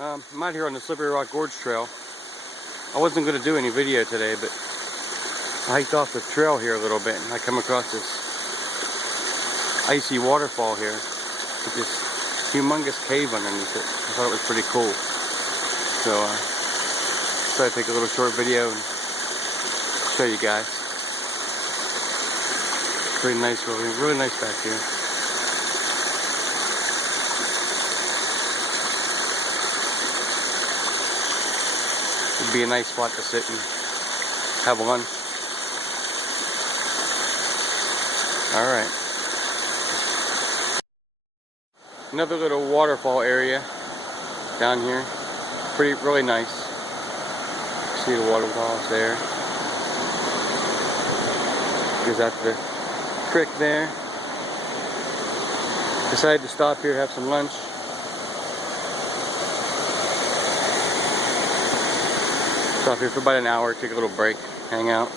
I'm out here on the Slippery Rock Gorge Trail. I wasn't going to do any video today, but I hiked off the trail here a little bit and I come across this icy waterfall here with this humongous cave underneath it. I thought it was pretty cool. So I take a little short video and show you guys. Pretty nice, really nice back here. It'd be a nice spot to sit and have lunch. Alright. Another little waterfall area down here. Really nice. See the waterfalls there. Goes out to the creek there. Decided to stop here, have some lunch. Stop here for about an hour, take a little break, hang out.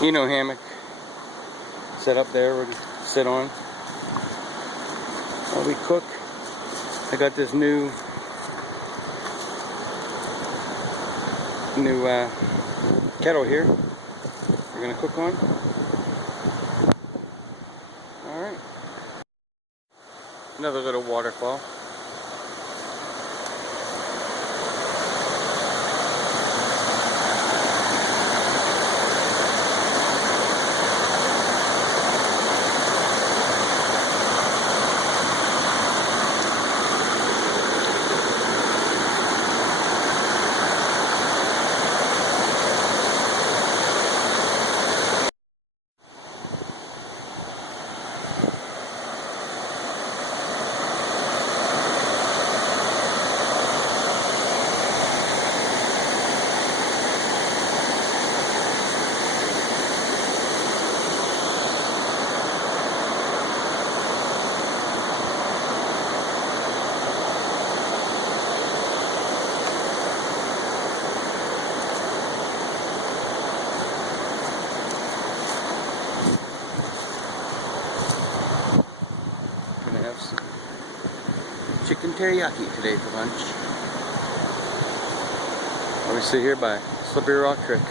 Hammock set up there where to sit on while we cook. I got this new kettle here we're gonna cook on. Alright. Another little waterfall. Chicken teriyaki today for lunch. We sit here by Slippery Rock Creek.